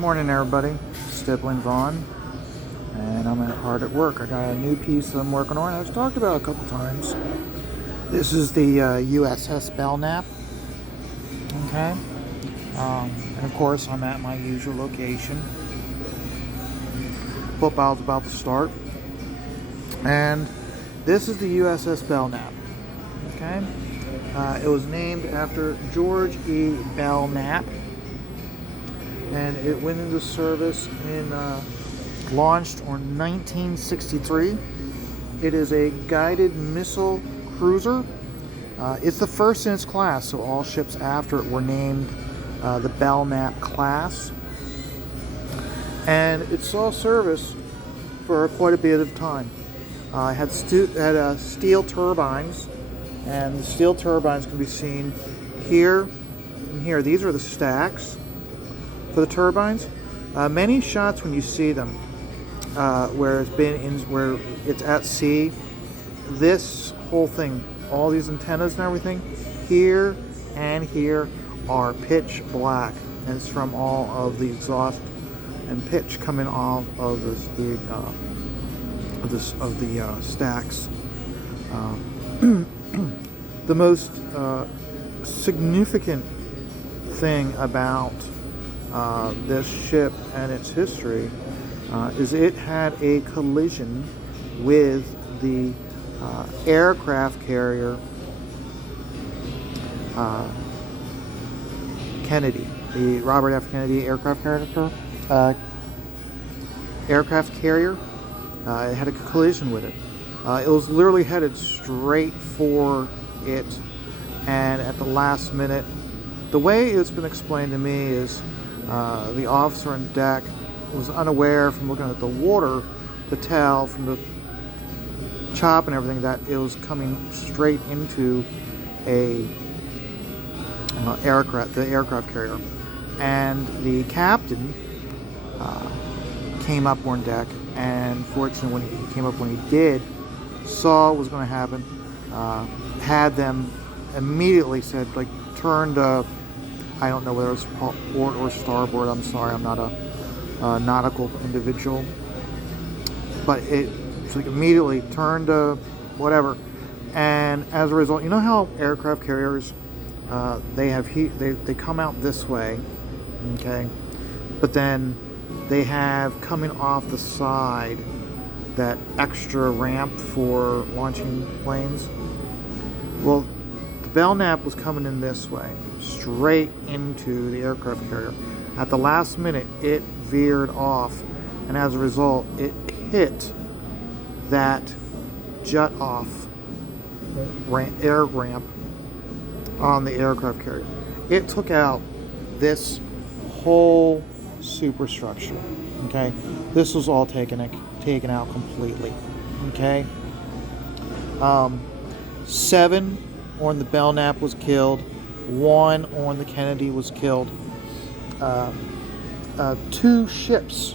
Morning, everybody. Stippling's on, and I'm hard at work. I got a new piece I'm working on. I've talked about a couple times. This is the USS Belknap. Okay, and of course I'm at my usual location. Football's about to start, and this is the USS Belknap. Okay, it was named after George E. Belknap. And it went into service launched in 1963. It is a guided missile cruiser. It's the first in its class, so all ships after it were named the Belknap class. And it saw service for quite a bit of time. It had steel turbines, and the steel turbines can be seen here and here. These are the stacks for the turbines. Many shots when you see them where it's at sea, this whole thing, all these antennas and everything, here and here are pitch black, and it's from all of the exhaust and pitch coming off of the stacks. The most significant thing about this ship and its history is it had a collision with the aircraft carrier Kennedy, the Robert F. Kennedy aircraft carrier. It had a collision with it. It was literally headed straight for it, and at the last minute, the way it's been explained to me is the officer on deck was unaware from looking at the water to tell from the chop and everything that it was coming straight into the aircraft carrier. And the captain came up on deck, and fortunately when he came up when he did, saw what was going to happen, had them immediately said, like, turn to, I don't know whether it's port or starboard. I'm sorry, I'm not a nautical individual. But it's like immediately turned to whatever. And as a result, you know how aircraft carriers, they have heat, they come out this way, okay? But then they have coming off the side that extra ramp for launching planes. Well, the Belknap was coming in this way, straight into the aircraft carrier. At the last minute, it veered off, and as a result, it hit that jut-off air ramp on the aircraft carrier. It took out this whole superstructure. Okay, this was all taken out completely. Okay, 7 on the Belknap was killed. 1 on the Kennedy was killed. 2 ships,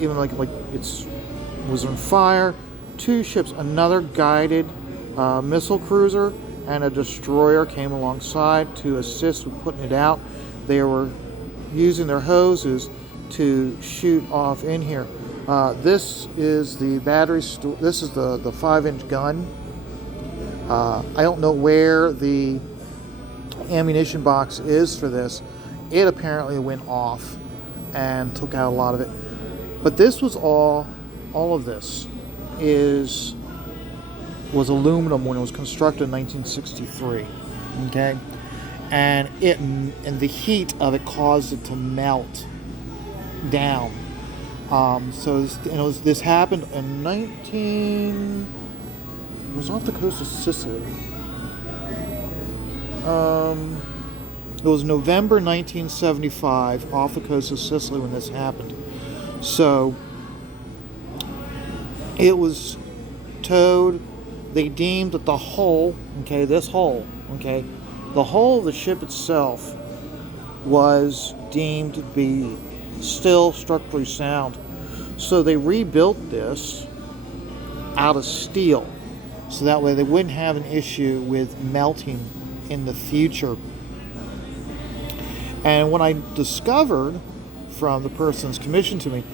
even like was on fire. 2 ships, another guided missile cruiser and a destroyer came alongside to assist with putting it out. They were using their hoses to shoot off in here. This is the battery. This is the 5-inch gun. I don't know where the ammunition box is for this. It apparently went off and took out a lot of it. But this was all of this was aluminum when it was constructed in 1963. Okay, and the heat of it caused it to melt down. This happened in it was off the coast of Sicily. It was November 1975 off the coast of Sicily when this happened. So it was towed. They deemed that the hull, the hull of the ship itself was deemed to be still structurally sound. So they rebuilt this out of steel, so that way they wouldn't have an issue with melting in the future. And when I discovered from the person's commission to me.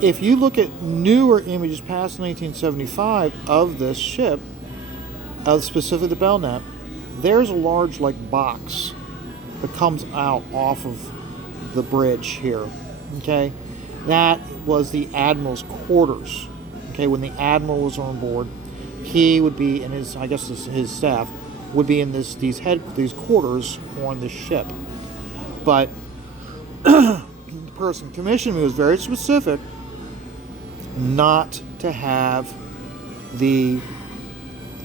If you look at newer images past 1975 of this ship, of specifically the Belknap, there's a large like box that comes out off of the bridge here. Okay, that was the admiral's quarters. Okay, when the admiral was on board, he would be, and his staff would be in these quarters on the ship. But the person commissioned me was very specific not to have the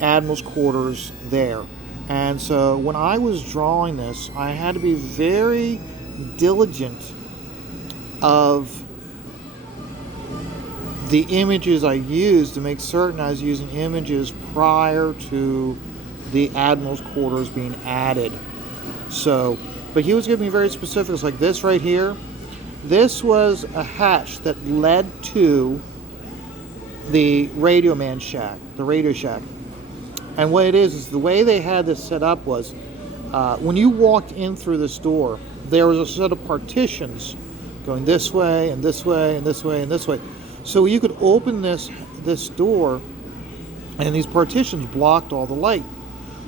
admiral's quarters there. And so when I was drawing this, I had to be very diligent of the images I used to make certain I was using images prior to the admiral's quarters being added. So, but he was giving me very specifics, like this right here. This was a hatch that led to the radio shack. And what it is the way they had this set up was, when you walked in through this door, there was a set of partitions going this way and this way and this way and this way. So you could open this door, and these partitions blocked all the light.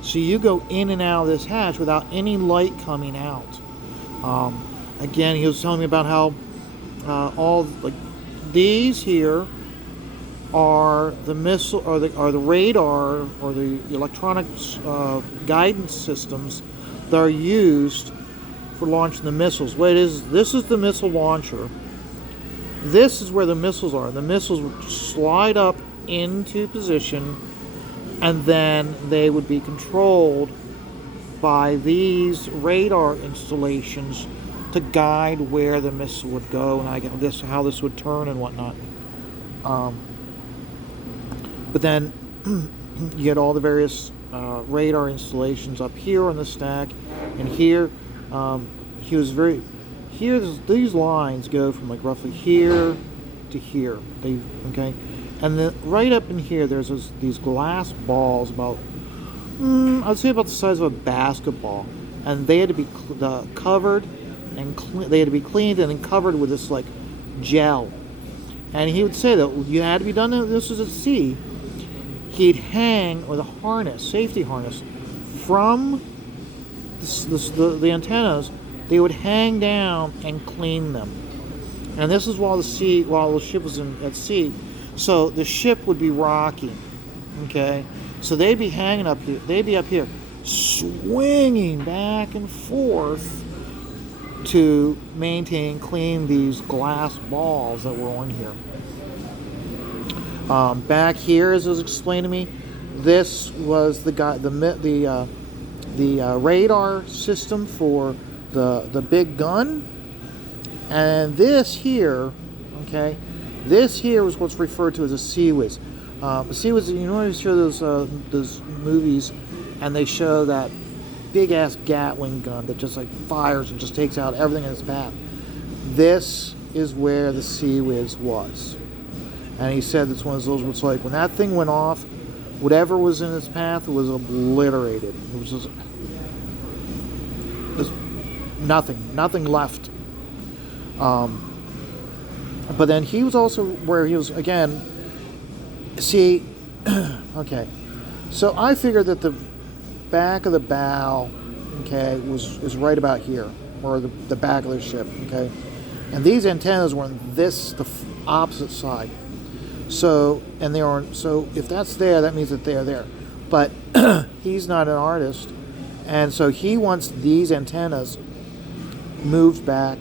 So you go in and out of this hatch without any light coming out. Again, he was telling me about how all like these here are the missile, or the radar, or the electronic guidance systems that are used for launching the missiles. What it is, this is the missile launcher. This is where the missiles are. The missiles would slide up into position, and then they would be controlled by these radar installations to guide where the missile would go, and how this would turn and whatnot. But then you get all the various radar installations up here on the stack, and here he was very. Here, these lines go from like roughly here to here. Okay, and then right up in here, there's these glass balls about, I'd say about the size of a basketball, and they had to be covered and they had to be cleaned and then covered with this like gel. And he would say that you had to be done. This was at sea. He'd hang with a harness, safety harness, from the antennas. They would hang down and clean them. And this is while the ship was at sea. So the ship would be rocking. Okay? So they'd be hanging up here. They'd be up here, swinging back and forth to clean these glass balls that were on here. Back here, as it was explained to me, this was the radar system for the big gun, and this here, okay, this here was what's referred to as a sea whiz. A sea whiz, you know, when you show those movies, and they show that big ass Gatling gun that just like fires and just takes out everything in its path. This is where the sea whiz was, and he said it's one of those. It's like when that thing went off, whatever was in its path was obliterated. It was just nothing left. But then he was also where he was again. See, okay. So I figured that the back of the bow, okay, is right about here, or the back of the ship, okay. And these antennas were on the opposite side. So if that's there, that means that they're there. But he's not an artist, and so he wants these antennas moved back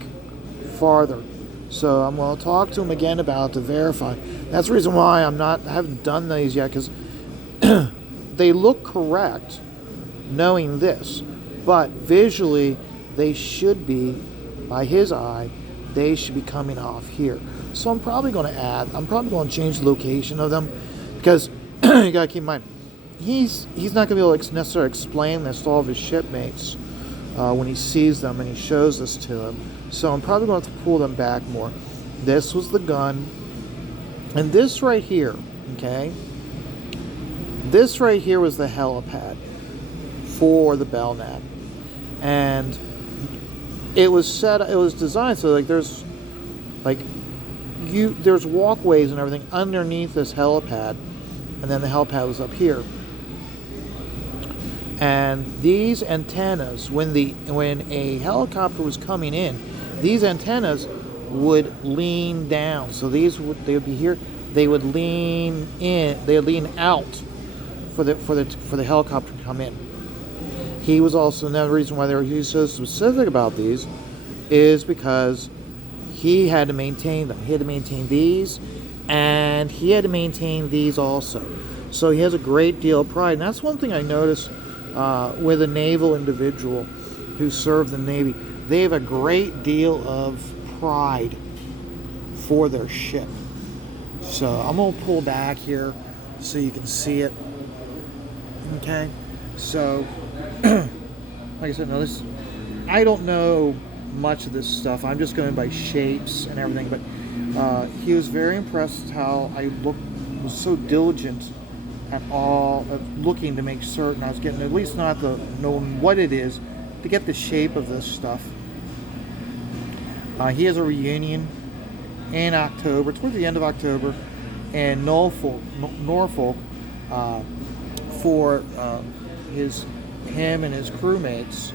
farther. So I'm going to talk to him again to verify. That's the reason why I haven't done these yet, because they look correct knowing this, but visually they should be, by his eye, they should be coming off here. So I'm probably going to change the location of them, because you got to keep in mind, he's not going to be able to necessarily explain this to all of his shipmates when he sees them and he shows this to them. So I'm probably going to have to pull them back more. This was the gun, and this right here, okay, this right here was the helipad for the Belknap, and it was designed so like there's Like, there's walkways and everything underneath this helipad, and then the helipad was up here. And these antennas, when a helicopter was coming in, these antennas would lean down. So they would be here. They would lean in. They would lean out for the helicopter to come in. He was also another reason why he's so specific about these is because he had to maintain them. He had to maintain these, and he had to maintain these also. So he has a great deal of pride, and that's one thing I noticed with a naval individual who served in the Navy. They have a great deal of pride for their ship. So I'm going to pull back here so you can see it. Okay, so like I said, I don't know much of this stuff. I'm just going by shapes and everything, but he was very impressed how I was so diligent at all of looking to make certain I was getting at least not knowing what it is, to get the shape of this stuff. He has a reunion in October, towards the end of October, in Norfolk, for him and his crewmates.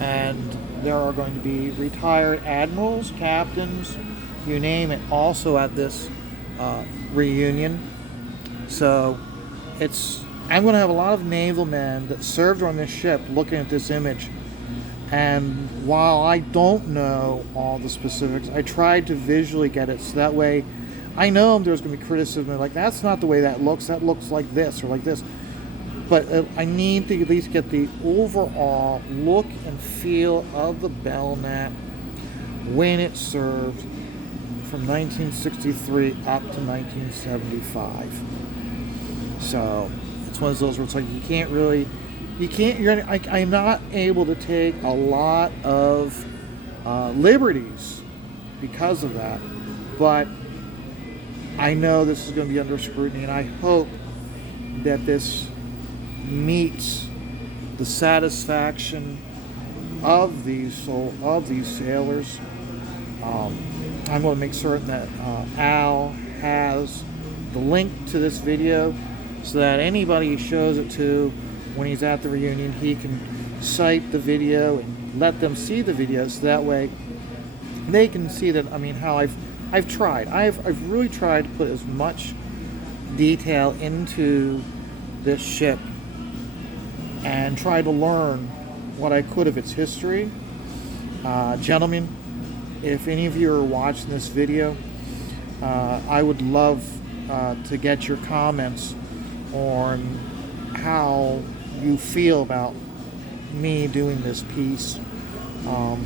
And there are going to be retired admirals, captains, you name it, also at this reunion. So I'm going to have a lot of naval men that served on this ship looking at this image. And while I don't know all the specifics, I tried to visually get it so that way I know there's going to be criticism like, that's not the way that looks like this or like this. But I need to at least get the overall look and feel of the Belknap when it served from 1963 up to 1975. So it's one of those where it's like I'm not able to take a lot of liberties because of that. But I know this is going to be under scrutiny, and I hope that this meets the satisfaction of these sailors. I'm going to make certain that Al has the link to this video so that anybody he shows it to when he's at the reunion, he can cite the video and let them see the video so that way they can see that, how I've tried. I've really tried to put as much detail into this ship and try to learn what I could of its history. Gentlemen, if any of you are watching this video, I would love to get your comments on how you feel about me doing this piece. I'm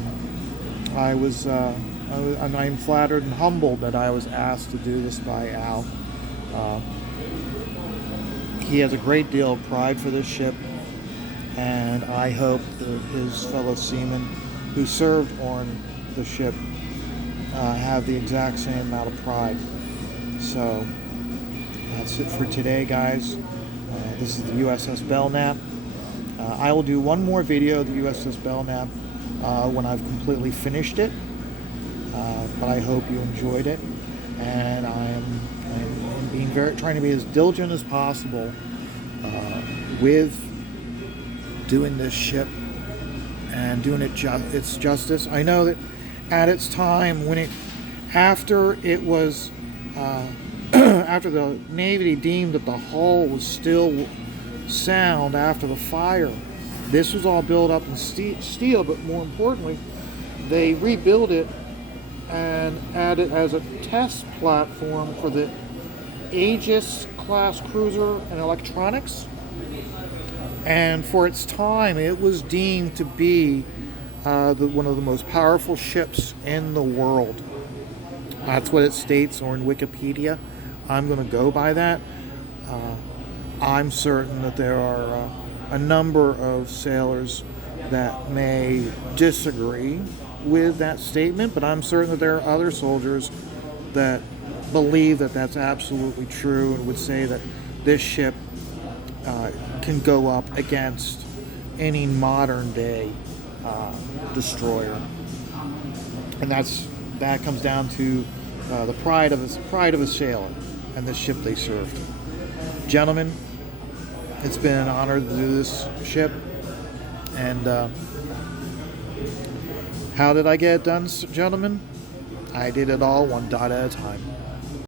flattered and humbled that I was asked to do this by Al. He has a great deal of pride for this ship, and I hope that his fellow seamen who served on the ship have the exact same amount of pride. So that's it for today, guys. This is the USS Belknap. I will do one more video of the USS Belknap when I've completely finished it. But I hope you enjoyed it, and I'm trying to be as diligent as possible with doing this ship and doing its justice. I know that at its time, after the Navy deemed that the hull was still sound after the fire, this was all built up in steel, but more importantly, they rebuilt it and added as a test platform for the Aegis class cruiser and electronics. And for its time, it was deemed to be one of the most powerful ships in the world. That's what it states on Wikipedia. I'm going to go by that. I'm certain that there are a number of sailors that may disagree with that statement, but I'm certain that there are other soldiers that believe that that's absolutely true and would say that this ship can go up against any modern day destroyer. And that comes down to the pride of a sailor and the ship they served. Gentlemen, it's been an honor to do this ship. And how did I get it done, gentlemen? I did it all one dot at a time.